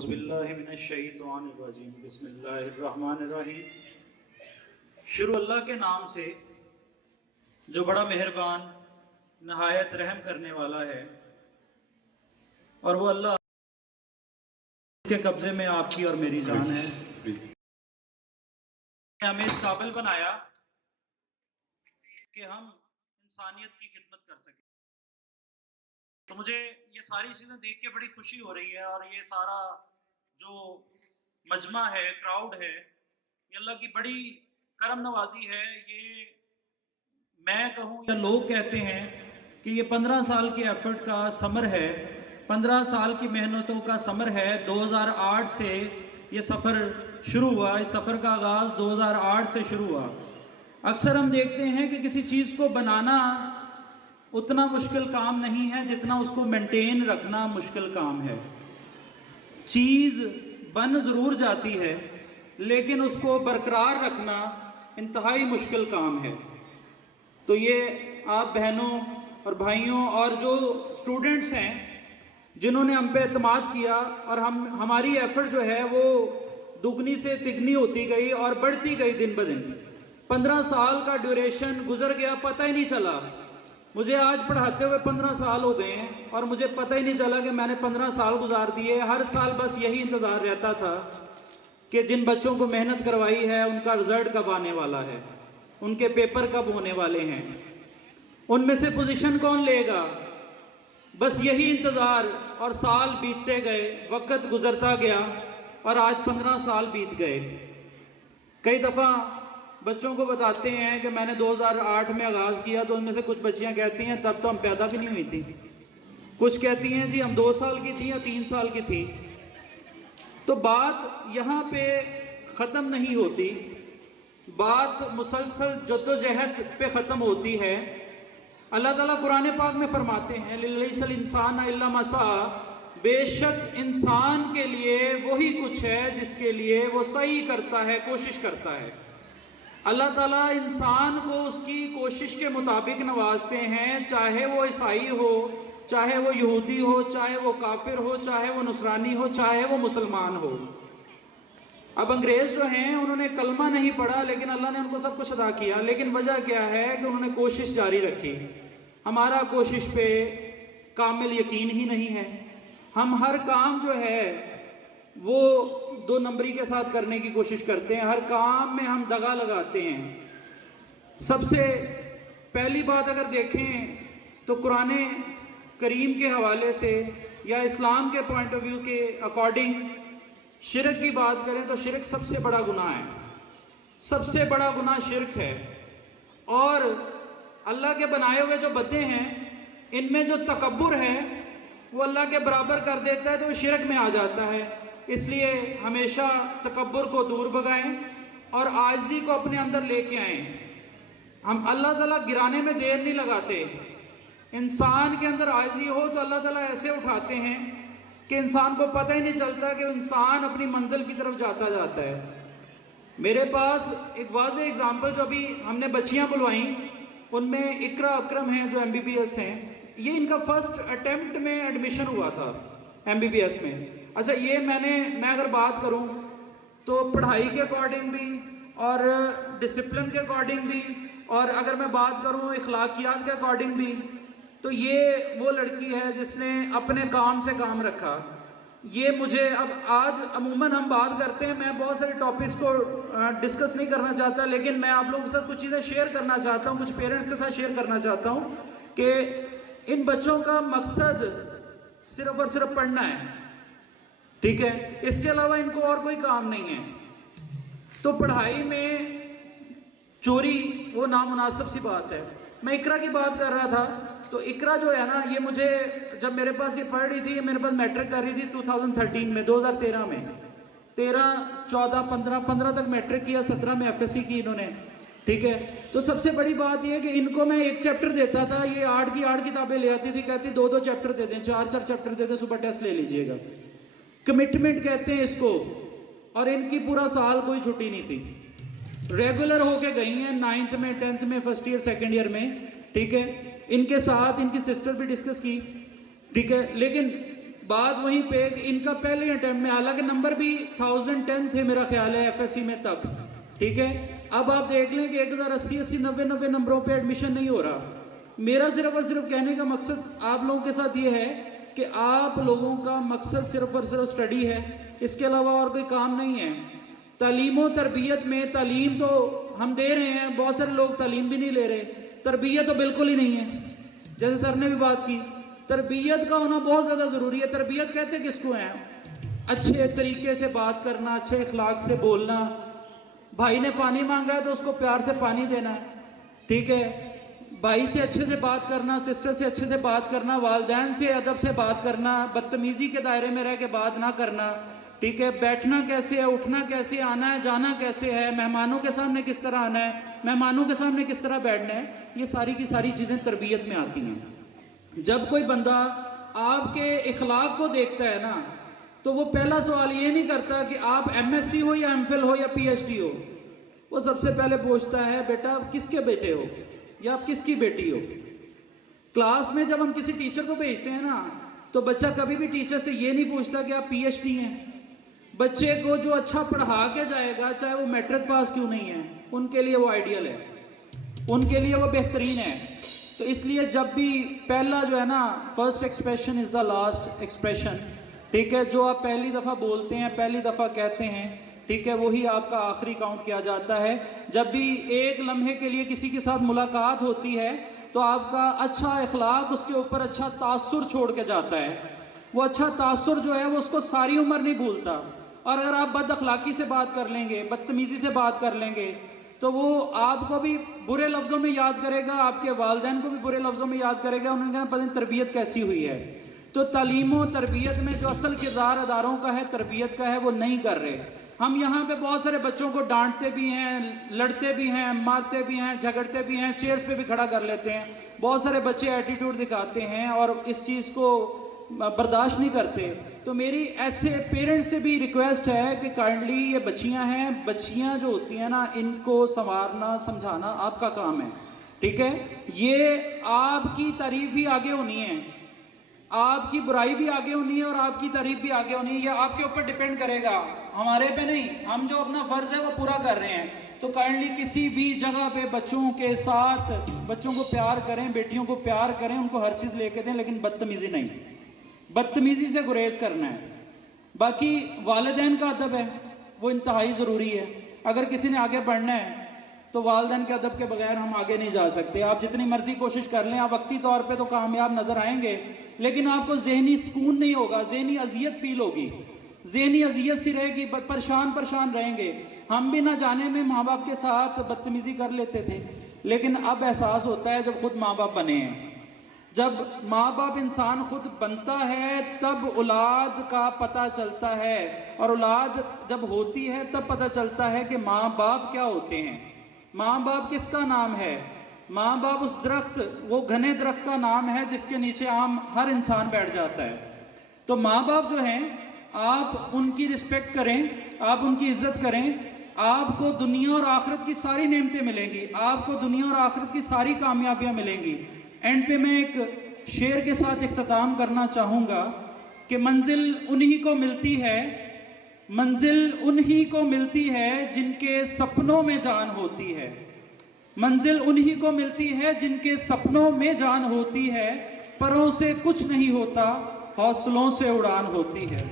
اعوذ باللہ من الشیطان الرجیم بسم اللہ الرحمن الرحیم۔ شروع اللہ کے نام سے جو بڑا مہربان نہایت رحم کرنے والا ہے، اور وہ اللہ کے قبضے میں آپ کی اور میری جان ہے۔ ہمیں اس قابل بنایا کہ ہم انسانیت کی خدمت کر سکیں۔ تو مجھے یہ ساری چیزیں دیکھ کے بڑی خوشی ہو رہی ہے، اور یہ سارا جو مجمع ہے، کراؤڈ ہے، یہ اللہ کی بڑی کرم نوازی ہے۔ یہ میں کہوں یا لوگ کہتے ہیں کہ یہ 15 سال کے ایفرٹ کا ثمر ہے، 15 سال کی محنتوں کا ثمر ہے۔ 2008 سے یہ سفر شروع ہوا، اس سفر کا آغاز 2008 سے شروع ہوا۔ اکثر ہم دیکھتے ہیں کہ کسی چیز کو بنانا اتنا مشکل کام نہیں ہے جتنا اس کو مینٹین رکھنا مشکل کام ہے۔ چیز بن ضرور جاتی ہے، لیکن اس کو برقرار رکھنا انتہائی مشکل کام ہے۔ تو یہ آپ بہنوں اور بھائیوں اور جو اسٹوڈنٹس ہیں جنہوں نے ہم پہ اعتماد کیا، اور ہماری ایفرٹ جو ہے وہ دگنی سے تگنی ہوتی گئی اور بڑھتی گئی دن بدن۔ 15 سال کا ڈیوریشن گزر گیا، پتہ ہی نہیں چلا۔ مجھے آج پڑھاتے ہوئے 15 سال ہو گئے ہیں، اور مجھے پتہ ہی نہیں چلا کہ میں نے 15 سال گزار دیے۔ ہر سال بس یہی انتظار رہتا تھا کہ جن بچوں کو محنت کروائی ہے ان کا رزلٹ کب آنے والا ہے، ان کے پیپر کب ہونے والے ہیں، ان میں سے پوزیشن کون لے گا۔ بس یہی انتظار، اور سال بیتتے گئے، وقت گزرتا گیا، اور آج 15 سال بیت گئے۔ کئی دفعہ بچوں کو بتاتے ہیں کہ میں نے 2008 میں آغاز کیا، تو ان میں سے کچھ بچیاں کہتی ہیں تب تو ہم پیدا بھی نہیں ہوئی تھی، کچھ کہتی ہیں جی ہم 2 سال کی تھی یا 3 سال کی تھی۔ تو بات یہاں پہ ختم نہیں ہوتی، بات مسلسل جدوجہد پہ ختم ہوتی ہے۔ اللہ تعالیٰ قرآن پاک میں فرماتے ہیں لِلَيْسَ الْإِنسَانَ إِلَّا مَا سَعَىٰ، بے شک انسان کے لیے وہی کچھ ہے جس کے لیے وہ سعی کرتا ہے، کوشش کرتا ہے۔ اللہ تعالیٰ انسان کو اس کی کوشش کے مطابق نوازتے ہیں، چاہے وہ عیسائی ہو، چاہے وہ یہودی ہو، چاہے وہ کافر ہو، چاہے وہ نصرانی ہو، چاہے وہ مسلمان ہو۔ اب انگریز جو ہیں انہوں نے کلمہ نہیں پڑھا، لیکن اللہ نے ان کو سب کچھ عطا کیا۔ لیکن وجہ کیا ہے کہ انہوں نے کوشش جاری رکھی۔ ہمارا کوشش پہ کامل یقین ہی نہیں ہے۔ ہم ہر کام جو ہے وہ 2 نمبری کے ساتھ کرنے کی کوشش کرتے ہیں، ہر کام میں ہم دغا لگاتے ہیں۔ سب سے پہلی بات اگر دیکھیں تو قرآن کریم کے حوالے سے یا اسلام کے پوائنٹ آف ویو کے اکارڈنگ شرک کی بات کریں تو شرک سب سے بڑا گناہ ہے، سب سے بڑا گناہ شرک ہے۔ اور اللہ کے بنائے ہوئے جو بندے ہیں ان میں جو تکبر ہے وہ اللہ کے برابر کر دیتا ہے، تو وہ شرک میں آ جاتا ہے۔ اس لیے ہمیشہ تکبر کو دور بھگائیں اور عاجزی کو اپنے اندر لے کے آئیں۔ ہم اللہ تعالیٰ گرانے میں دیر نہیں لگاتے۔ انسان کے اندر عاجزی ہو تو اللہ تعالیٰ ایسے اٹھاتے ہیں کہ انسان کو پتہ ہی نہیں چلتا کہ انسان اپنی منزل کی طرف جاتا ہے۔ میرے پاس ایک واضح اگزامپل جو ابھی ہم نے بچیاں بلوائیں، ان میں اقرا اکرم ہیں جو MBBS ہیں، یہ ان کا فرسٹ اٹیمپٹ میں ایڈمیشن ہوا تھا MBBS میں۔ اچھا یہ میں اگر بات کروں تو پڑھائی کے اکارڈنگ بھی اور ڈسپلن کے اکارڈنگ بھی، اور اگر میں بات کروں اخلاقیات کے اکارڈنگ بھی، تو یہ وہ لڑکی ہے جس نے اپنے کام سے کام رکھا۔ یہ مجھے اب آج عموماً ہم بات کرتے ہیں، میں بہت سارے ٹاپکس کو ڈسکس نہیں کرنا چاہتا، لیکن میں آپ لوگوں کے ساتھ کچھ چیزیں شیئر کرنا چاہتا ہوں، کچھ پیرنٹس کے ساتھ شیئر کرنا چاہتا ہوں کہ ان بچوں کا مقصد صرف اور صرف پڑھنا ہے، ٹھیک ہے، اس کے علاوہ ان کو اور کوئی کام نہیں ہے۔ تو پڑھائی میں چوری وہ نامناسب سی بات ہے۔ میں اقرا کی بات کر رہا تھا، تو اقرا جو ہے نا، یہ مجھے جب میرے پاس یہ پڑھ رہی تھی، یہ میرے پاس میٹرک کر رہی تھی 2013 میں، 2013 میں، 13 14 15 تک میٹرک کیا، 17 میں FSC کی انہوں نے، ٹھیک ہے۔ تو سب سے بڑی بات یہ ہے کہ ان کو میں ایک چیپٹر دیتا تھا، یہ 8 کی 8 کتابیں لے آتی تھی، کہتی 2 چیپٹر دے دیں، 4 چیپٹر دے دیں، صبح ٹیسٹ لے لیجئے گا۔ کمٹمنٹ کہتے ہیں اس کو، اور ان کی پورا سال کوئی چھٹی نہیں تھی، ریگولر ہو کے گئی ہیں 9th میں، 10th میں، فرسٹ ایئر سیکنڈ ایئر میں، ٹھیک ہے۔ ان کے ساتھ ان کی سسٹر بھی ڈسکس کی، ٹھیک ہے۔ لیکن بات وہیں پہ کہ ان کا پہلے اٹیمپٹ میں، حالانکہ نمبر بھی 1010 تھے میرا خیال ہے ایف ایس سی میں تب، ٹھیک ہے. اب آپ دیکھ لیں کہ 1080 90 نمبروں پہ ایڈمیشن نہیں ہو رہا. میرا صرف اور صرف کہنے کا مقصد آپ لوگوں کے ساتھ یہ ہے کہ آپ لوگوں کا مقصد صرف اور صرف سٹڈی ہے، اس کے علاوہ اور کوئی کام نہیں ہے. تعلیم و تربیت میں، تعلیم تو ہم دے رہے ہیں، بہت سارے لوگ تعلیم بھی نہیں لے رہے، تربیت تو بالکل ہی نہیں ہے. جیسے سر نے بھی بات کی، تربیت کا ہونا بہت زیادہ ضروری ہے. تربیت کہتے کس کو ہیں؟ اچھے طریقے سے بات کرنا، اچھے اخلاق سے بولنا. بھائی نے پانی مانگا ہے تو اس کو پیار سے پانی دینا، ٹھیک ہے. بھائی سے اچھے سے بات کرنا، سسٹر سے اچھے سے بات کرنا، والدین سے ادب سے بات کرنا، بدتمیزی کے دائرے میں رہ کے بات نہ کرنا، ٹھیک ہے. بیٹھنا کیسے ہے، اٹھنا کیسے ہے، آنا ہے جانا کیسے ہے، مہمانوں کے سامنے کس طرح آنا ہے، مہمانوں کے سامنے کس طرح بیٹھنا ہے، یہ ساری کی ساری چیزیں تربیت میں آتی ہیں. جب کوئی بندہ آپ کے اخلاق کو دیکھتا ہے نا، تو وہ پہلا سوال یہ نہیں کرتا کہ آپ ایم ایس سی ہو یا ایم فل ہو یا پی ایچ ڈی ہو. وہ سب سے پہلے پوچھتا ہے بیٹا آپ کس کے بیٹے ہو یا آپ کس کی بیٹی ہو. کلاس میں جب ہم کسی ٹیچر کو بھیجتے ہیں نا، تو بچہ کبھی بھی ٹیچر سے یہ نہیں پوچھتا کہ آپ پی ایچ ڈی ہیں. بچے کو جو اچھا پڑھا کے جائے گا، چاہے وہ میٹرک پاس کیوں نہیں ہے، ان کے لیے وہ آئیڈیل ہے، ان کے لیے وہ بہترین ہے. تو اس لیے جب بھی پہلا جو ہے نا، first expression is the last expression, ٹھیک ہے. جو آپ پہلی دفعہ بولتے ہیں، پہلی دفعہ کہتے ہیں، ٹھیک ہے، وہی آپ کا آخری کاؤنٹ کیا جاتا ہے. جب بھی ایک لمحے کے لیے کسی کے ساتھ ملاقات ہوتی ہے تو آپ کا اچھا اخلاق اس کے اوپر اچھا تاثر چھوڑ کے جاتا ہے. وہ اچھا تاثر جو ہے وہ اس کو ساری عمر نہیں بھولتا. اور اگر آپ بد اخلاقی سے بات کر لیں گے، بدتمیزی سے بات کر لیں گے، تو وہ آپ کو بھی برے لفظوں میں یاد کرے گا، آپ کے والدین کو بھی برے لفظوں میں یاد کرے گا. انہوں نے کہا پتہ نہیں تربیت کیسی ہوئی ہے. تو تعلیم و تربیت میں جو اصل کردار اداروں کا ہے، تربیت کا ہے، وہ نہیں کر رہے. ہم یہاں پہ بہت سارے بچوں کو ڈانٹتے بھی ہیں، لڑتے بھی ہیں، مارتے بھی ہیں، جھگڑتے بھی ہیں، چیئرز پہ بھی کھڑا کر لیتے ہیں. بہت سارے بچے ایٹیٹیوڈ دکھاتے ہیں اور اس چیز کو برداشت نہیں کرتے. تو میری ایسے پیرنٹس سے بھی ریکویسٹ ہے کہ کائنڈلی یہ بچیاں ہیں، بچیاں جو ہوتی ہیں نا، ان کو سنوارنا سمجھانا آپ کا کام ہے، ٹھیک ہے. یہ آپ کی تعریف بھی آگے ہونی ہے، آپ کی برائی بھی آگے ہونی ہے اور آپ کی تعریف بھی آگے ہونی ہے. یہ آپ کے اوپر ڈیپینڈ کرے گا، ہمارے پہ نہیں. ہم جو اپنا فرض ہے وہ پورا کر رہے ہیں. تو کائنڈلی کسی بھی جگہ پہ بچوں کے ساتھ، بچوں کو پیار کریں، بیٹیوں کو پیار کریں، ان کو ہر چیز لے کے دیں، لیکن بدتمیزی نہیں، بدتمیزی سے گریز کرنا ہے. باقی والدین کا ادب ہے، وہ انتہائی ضروری ہے. اگر کسی نے آگے بڑھنا ہے تو والدین کے ادب کے بغیر ہم آگے نہیں جا سکتے. آپ جتنی مرضی کوشش کر لیں، آپ وقتی طور پہ تو کامیاب نظر آئیں گے، لیکن آپ کو ذہنی سکون نہیں ہوگا، ذہنی اذیت فیل ہوگی، ذہنی اذیت سی رہے گی، پریشان رہیں گے. ہم بھی نہ جانے میں ماں باپ کے ساتھ بدتمیزی کر لیتے تھے، لیکن اب احساس ہوتا ہے جب خود ماں باپ بنے ہیں. جب ماں باپ انسان خود بنتا ہے تب اولاد کا پتہ چلتا ہے، اور اولاد جب ہوتی ہے تب پتہ چلتا ہے کہ ماں باپ کیا ہوتے ہیں. ماں باپ کس کا نام ہے؟ ماں باپ اس درخت، وہ گھنے درخت کا نام ہے جس کے نیچے عام ہر انسان بیٹھ جاتا ہے. تو ماں باپ جو ہیں، آپ ان کی رسپیکٹ کریں، آپ ان کی عزت کریں. آپ کو دنیا اور آخرت کی ساری نعمتیں ملیں گی، آپ کو دنیا اور آخرت کی ساری کامیابیاں ملیں گی. اینڈ پہ میں ایک شعر کے ساتھ اختتام کرنا چاہوں گا کہ منزل انہی کو ملتی ہے، منزل انہی کو ملتی ہے جن کے سپنوں میں جان ہوتی ہے. منزل انہی کو ملتی ہے جن کے سپنوں میں جان ہوتی ہے. پروں سے کچھ نہیں ہوتا، حوصلوں سے اڑان ہوتی ہے.